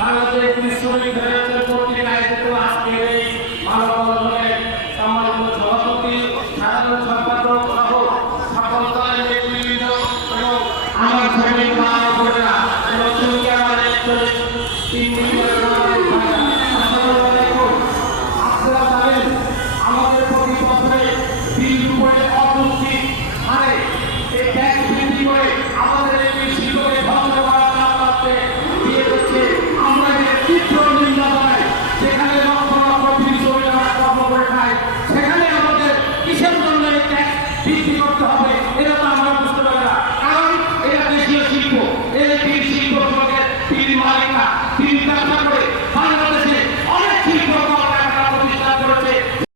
বাংলাদেশ শ্রমিক ফেডারেশন কর্তৃক আয়োজিত আজকের এই মানববন্ধনের সম্মানিত সভাপতি, সাধারণ সম্পাদক সহ সকল দলের নেতৃবৃন্দ এবং আমার শ্রমিক মা ও বোনেরা এবং শ্রমিক আমাদের আপনারা জানেন আমাদের প্রতি বছরে বিল উপরে অযৌক্তিক হারে এই ট্যাক্স বৃদ্ধি করে আমাদের এই শিল্পকে ধ্বংস করার নাম করতে দিয়ে যাচ্ছে। আমরা যে তীব্র নিন্দা জানাই, সেখানে লক্ষ লক্ষ বিল শ্রমিক আমরা কর্ম করে খাই, সেখানে আমাদের কিসের জন্য এই ট্যাক্স বৃদ্ধি করতে হবে এটা তো আমরা বুঝতে পারি না। কারণ এটা দেশীয় শিল্প, এই বিল শিল্প বিল মালিকা বিল ব্যবসা করে